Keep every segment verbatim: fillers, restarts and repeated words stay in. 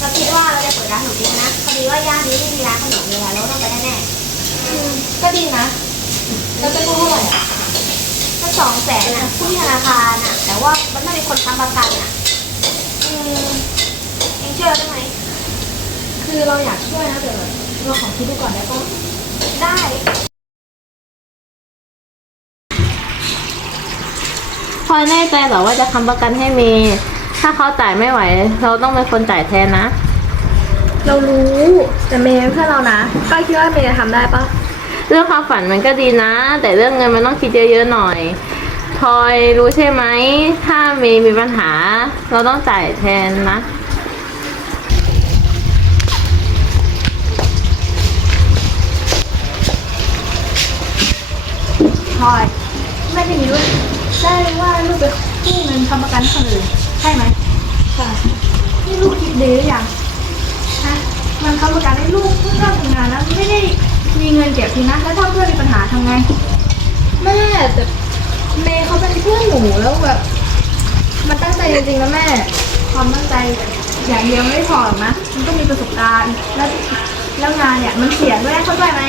เราคิดว่าเราจะเปิดร้านขนมจีนนะพอดีว่าย่านนี้ไม่มีร้านขนมเลยเราต้องไปได้แน่ก็ดีนะแล้วจะกู้เท่าไหร่อ่ะถ้าสองแสนอ่ะผู้ที่ธนาคารอ่ะแต่ว่ามันต้องมีคนค้ำประกันอ่ะอืมเองเชื่อได้ไหมคือเราอยากช่วยนะแต่เราขอคิดดูก่อนได้ปะได้พลอยแน่ใจเหรอว่าจะค้ำประกันให้เมย์ถ้าเขาจ่ายไม่ไหวเราต้องเป็นคนจ่ายแทนนะเรารู้แต่เมย์เพื่อนเรานะป้าคิดว่าเมย์จะทำได้ปะเรื่องความฝันมันก็ดีนะแต่เรื่องเงินมันต้องคิดเยอะๆหน่อยพลอยรู้ใช่ไหมถ้าเมย์มีปัญหาเราต้องจ่ายแทนนะพลอยแม่ทีนี้ด้วยได้ว่าลูกไปกู้เงินค้ำประกันคนอื่นใช่ไหมใช่นี่ลูกคิดดีหรือยังฮะมันค้ำประกันให้ลูกเพิ่งเริ่มทำงานแล้วไม่ได้มีเงินเก็บทีนะแล้วถ้าเพื่อนมีปัญหาทำไงแม่แต่เมย์เขาเป็นเพื่อนหนูแล้วแบบมันตั้งใจจริงๆนะแม่ความตั้งใจอย่างเดียวไม่พอหรอกนะมันต้องมีประสบการณ์แล้วแล้วงานเนี่ยมันเสี่ยงด้วยเข้าใจไหม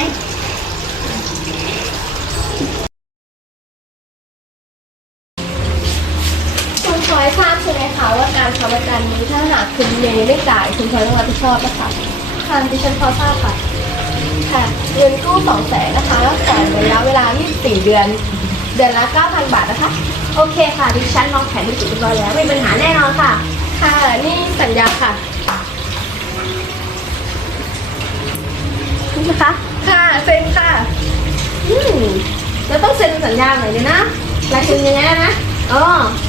คุณพลอยทราบใช่ไหมคะว่าการค้ำประกันนี้ถ้าหากคุณเมย์ไม่จ่ายคุณพลอยต้องรับผิดชอบนะคะค่ะดิฉันพอทราบค่ะค่ะเงินกู้สองแสนนะคะแล้วจ่ายระยะเวลายี่สิบสี่เดือนเดือนละเก้าพันบาทนะคะโอเคค่ะดิฉันลองแผนที่จุดเรียบร้อยแล้วไม่มีปัญหาแน่นอนค่ะค่ะนี่สัญญาค่ะนี่นะคะค่ะเซ็นค่ะอืมแล้วต้องเซ็นสัญญาหน่อยเลยนะลายเซ็นยังไงนะอ๋อ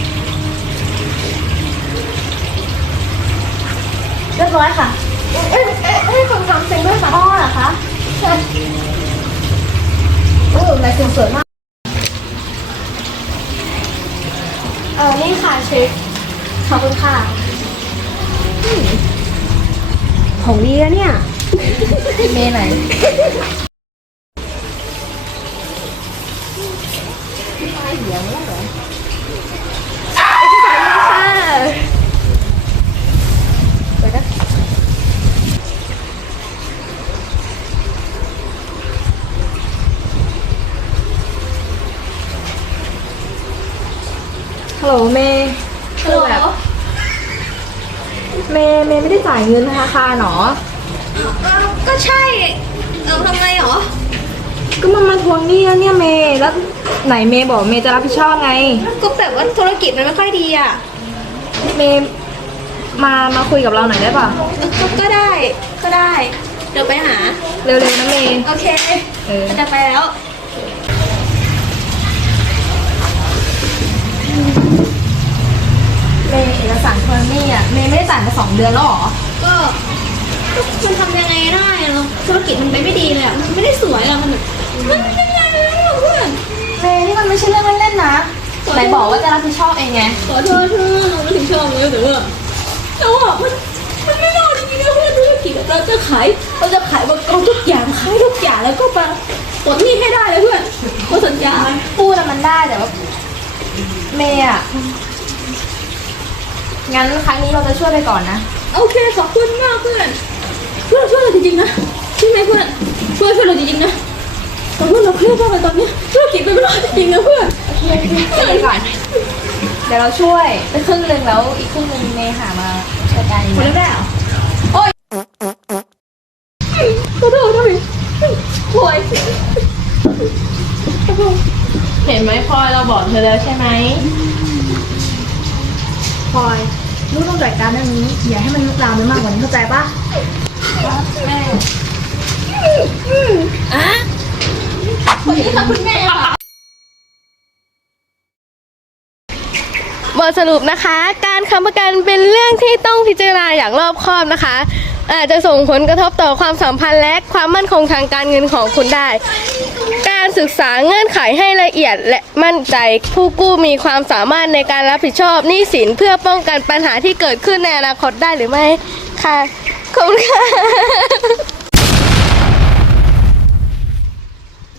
เรียบร้อยค่ะเอ๊ะเอ๊ะให้คนทำเซ็นด้วยค่ะอ๋อเหรอคะใช่โอ้ลายเซ็นสวยมากเออนี่ค่ะเช็คขอบคุณค่ะของดีนะเนี่ยเมย์ไหนฮัลโหลเมย์ฮัลโหลเมย์เมย์ไม่ได้จ่ายเงินธนาคารหรอก็ใช่เออทำไงหรอก็มันมาทวงหนี้แล้วเนี่ยเมย์แล้วไหนเมย์บอกเมย์จะรับผิดชอบไงก็แบบว่าธุรกิจมันไม่ค่อยดีอ่ะเมย์มามาคุยกับเราหน่อยได้ป่ะก็ได้ก็ได้เดี๋ยวไปหาเร็วๆนะเมย์โอเคเออจะไปแล้วเมย์เอกสารทวงหนี้อ่ะเมย์ไม่ได้จ่ายมาสองเดือนแล้วหรอก็มันทำยังไงได้เราธุรกิจมันไปไม่ดีเลยอ่ะมันไม่ได้สวยอ่ะมันแบบมันไม่เป็นไรเลยเพื่อนเมย์นี่มันไม่ใช่เรื่องเล่นๆนะไหนบอกว่าจะรับผิดชอบเองไงขอโทษเธอเราไม่ถึงชอบเลยแต่ว่าแต่ว่ามันมันไม่รอดจริงๆนะเพื่อนธุรกิจเราจะขายเราจะขายว่าเอาทุกอย่างขายทุกอย่างแล้วก็มาปลดหนี้ให้ได้เลยเพื่อนก็สัญญาพูดมันได้แต่ว่าเมย์อ่ะงั้นครั้งนี้เราจะช่วยไปก่อนนะโอเคขอบคุณมากเพื่อนเพื่อนช่วยเราจริงๆนะใช่ไหมเพื่อนเพื่อนช่วยเราจริงๆนะแต่เพื่อนเราเครียดมากเลยตอนนี้ธุรกิจมันไม่รอดจริงๆนะเพื่อนโอเคช่วยก่อนเดี๋ยวเราช่วยไปครึ่งหนึ่งแล้วอีกครึ่งหนึ่งเมย์หามาจัดการคนละแบบโอ๊ยขอโทษด้วยโวยเห็นไหมพลอยเราบอกเธอแล้วใช่ไหมพลอยลูกต้องจัดการเรื่องนี้อย่าให้มันลุกลามไปมากกว่านี้เข้าใจปะแม่อ่ะคนนี้ค่ะคุณแม่ค่ะบทสรุปนะคะการค้ำประกันเป็นเรื่องที่ต้องพิจารณาอย่างรอบคอบนะคะอาจจะส่งผลกระทบต่อความสัมพันธ์และความมั่นคงทางการเงินของคุณได้การศึกษาเงื่อนไขให้ละเอียดและมั่นใจผู้กู้มีความสามารถในการรับผิดชอบหนี้สินเพื่อป้องกันปัญหาที่เกิดขึ้นในอนาคตได้หรือไม่ค่ะขอบคุณค่ะ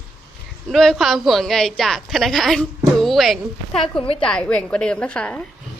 ด้วยความห่วงใยจากธนาคารจูเหว่งถ้าคุณไม่จ่ายเหว่งกว่าเดิมนะคะ